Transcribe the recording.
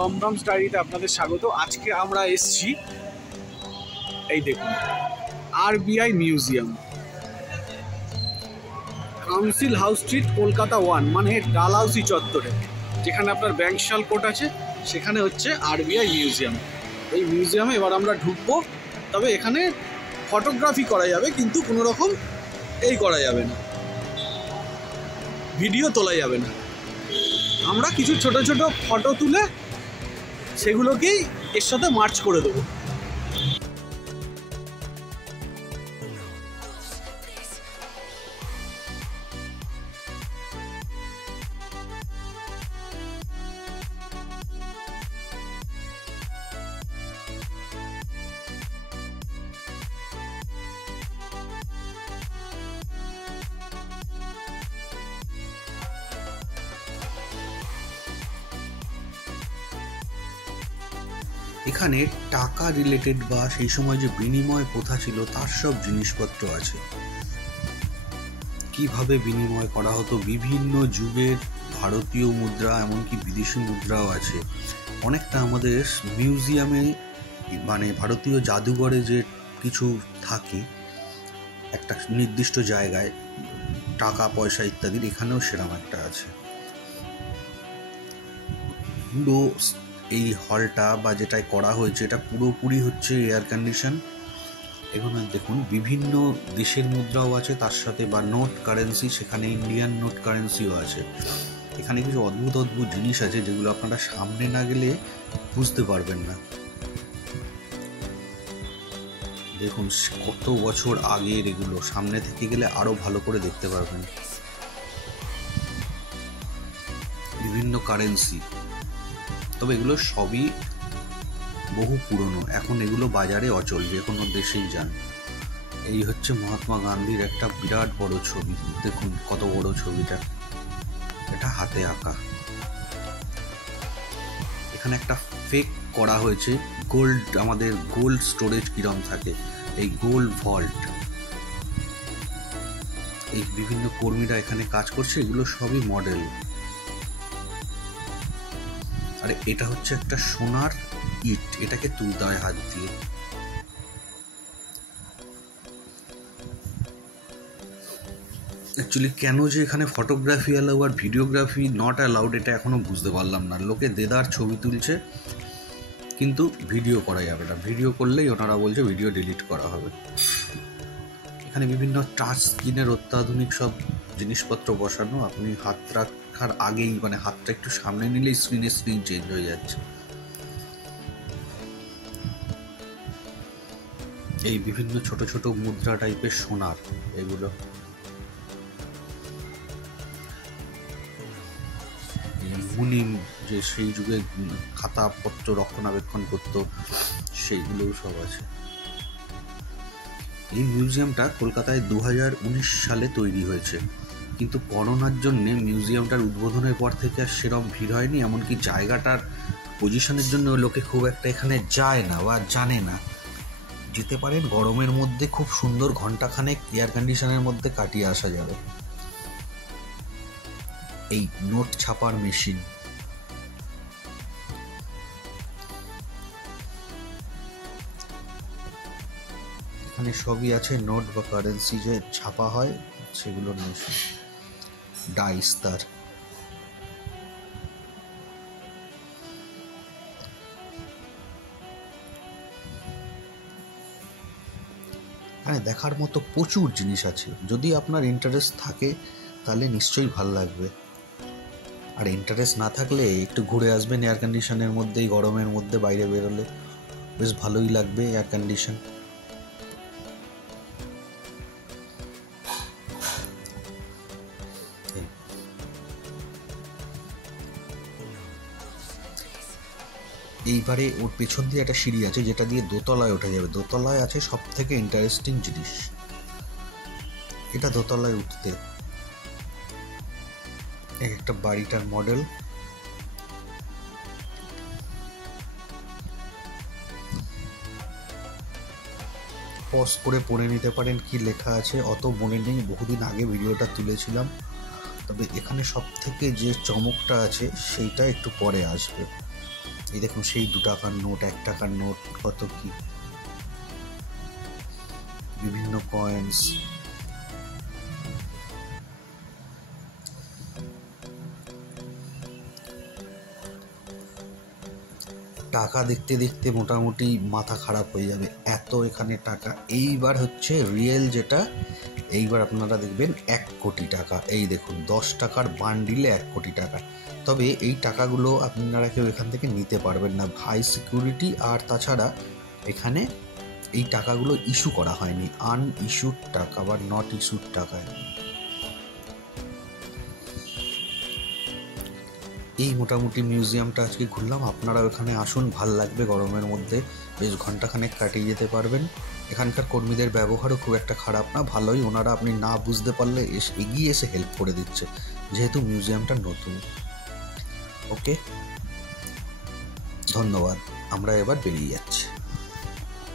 দমদম স্টাডিতে আপনাদের স্বাগত। আজকে আমরা এসেছি, এই দেখুন, RBI museum, council house street, Kolkata 1, মানে ডালহাউসি চত্বরে, যেখানে আপনার ব্যাংকশাল কোর্ট আছে, সেখানে হচ্ছে আরবিআই মিউজিয়াম। এই মিউজিয়ামে এবার আমরা ঢুকবো। তবে এখানে ফটোগ্রাফি করা যাবে, কিন্তু কোনো রকম করা যাবে না, ভিডিও তোলা যাবে না। আমরা কিছু ছোট ছোট ফটো তুলে সেগুলোকেই এর সাথে মার্চ করে দেবো। এখানে টাকা রিলেটেড বা সেই সময় যে বিনিময় প্রথা ছিল তার সব জিনিসপত্র আছে, কিভাবে বিনিময় করা হতো, বিভিন্ন যুগের ভারতীয় মুদ্রা, এমনকি বিদেশি মুদ্রাও আছে। অনেকটা আমাদের মিউজিয়ামে, মানে ভারতীয় জাদুঘরে যে কিছু থাকে একটা নির্দিষ্ট জায়গায়, টাকা পয়সা ইত্যাদির, এখানেও সেরকম একটা আছে। পুরো এই হলটা বা যেটাই করা হয়েছে এটা পুরোপুরি হচ্ছে এয়ার কন্ডিশন। এখানে দেখুন বিভিন্ন দেশের মুদ্রাও আছে তার সাথে, বা নোট কারেন্সি, সেখানে ইন্ডিয়ান নোট কারেন্সিও আছে। এখানে কিছু অদ্ভুত অদ্ভুত জিনিস আছে যেগুলো আপনারা সামনে না গেলে বুঝতে পারবেন না। দেখুন কত বছর আগের এগুলো, সামনে থেকে গেলে আরো ভালো করে দেখতে পারবেন। বিভিন্ন কারেন্সি, তবে এগুলো সবই বহু পুরনো, এখন এগুলো বাজারে অচল, যে কোনো দেশেই যান। এই হচ্ছে মহাত্মা গান্ধীর একটা বিরাট বড় ছবি, দেখুন কত বড় ছবিটা, এটা হাতে আঁকা। এখানে একটা ফেক করা হয়েছে গোল্ড, আমাদের গোল্ড স্টোরেজ কিরম থাকে, এই গোল্ড ভল্ট, এই বিভিন্ন কর্মীরা এখানে কাজ করছে, এগুলো সবই মডেল। আর এটা হচ্ছে একটা সোনার ইট, এটাকে তুলতে হয় হাত দিয়ে। অ্যাকচুয়ালি কেন যে এখানে ফটোগ্রাফি অ্যালাউ আর ভিডিওগ্রাফি নট অ্যালাউড, এটা এখনো বুঝতে পারলাম না। লোকে দেদার ছবি তুলছে কিন্তু ভিডিও করা যাবে না, ভিডিও করলেই ওনারা বলছে ভিডিও ডিলিট করা হবে। এখানে বিভিন্ন টাচ স্ক্রিনের অত্যাধুনিক সব জিনিসপত্র বসানো, আপনি হাত রাখার আগেই, মানে হাতটা একটু সামনে নিলেই স্ক্রিন চেঞ্জ হয়ে যাচ্ছে। এই বিভিন্ন ছোট ছোট মুদ্রা টাইপের সোনার, এগুলো মুনিম যে সেই যুগে খাতাপত্র রক্ষণাবেক্ষণ করতো, সেইগুলোও সব আছে। এই মিউজিয়ামটা কলকাতায় 2019 সালে তৈরি হয়েছে, কিন্তু করোনার জন্যে মিউজিয়ামটার উদ্বোধনের পর থেকে আর সেরকম ভিড় হয়নি। এমনকি জায়গাটার পজিশনের জন্য লোকে খুব একটা এখানে যায় না বা জানে না। যেতে পারেন গরমের মধ্যে, খুব সুন্দর ঘন্টাখানেক এয়ার কন্ডিশনের মধ্যে কাটিয়ে আসা যাবে। এই নোট ছাপার মেশিন, এখানে সবই আছে, নোট বা কারেন্সি যে ছাপা হয় সেগুলোর মেশিন, ডাইস তার। এখানে দেখার মতো প্রচুর জিনিস আছে, যদি আপনার ইন্টারেস্ট থাকে তাহলে নিশ্চয়ই ভালো লাগবে। আর ইন্টারেস্ট না থাকলে একটু ঘুরে আসবেন এয়ার কন্ডিশনের মধ্যে, এই গরমের মধ্যে বাইরে বেরোলে বেশ ভালোই লাগবে এয়ার কন্ডিশন। এইবারে ওর পেছন দিয়ে একটা সিঁড়ি আছে যেটা দিয়ে দোতলায় ওঠা যাবে। দোতলায় আছে সব থেকে ইন্টারেস্টিং জিনিস, এটা দোতলায় উঠতে একটা বাড়িটার মডেল। পজ করে পড়ে নিতে পারেন কি লেখা আছে, অত মনে নেই, বহুদিন আগে ভিডিওটা তুলেছিলাম। তবে এখানে সব থেকে যে চমকটা আছে সেইটা একটু পরে আসবে। এই দেখুন সেই 2 টাকার নোট, 1 টাকার নোট, কত কি বিভিন্ন কয়েন্স। টাকা দেখতে দেখতে মোটামুটি মাথা খারাপ হয়ে যাবে, এত এখানে টাকা। এইবার হচ্ছে রিয়েল যেটা, এইবার আপনারা দেখবেন 1 কোটি টাকা। এই দেখুন 10 টাকার বান্ডিলে 1 কোটি টাকা। তবে এই টাকাগুলো আপনারা কেউ এখান থেকে নিতে পারবেন না, হাই সিকিউরিটি। আর তাছাড়া এখানে এই টাকাগুলো ইস্যু করা হয়নি, আনইস্যুড টাকা বা নট ইস্যুড টাকায়। এই মোটামুটি মিউজিয়ামটা আজকে ঘুরলাম। আপনারা ওখানে আসুন, ভাল লাগবে। গরমের মধ্যে বেশ ঘন্টাখানেক কাটিয়ে যেতে পারবেন। এখানকার কর্মীদের ব্যবহারও খুব একটা খারাপ না, ভালোই। ওনারা আপনি না বুঝতে পারলে এগিয়ে এসে হেল্প করে দিচ্ছে, যেহেতু মিউজিয়ামটা নতুন। ওকে, ধন্যবাদ। আমরা এবার বেরিয়ে যাচ্ছি।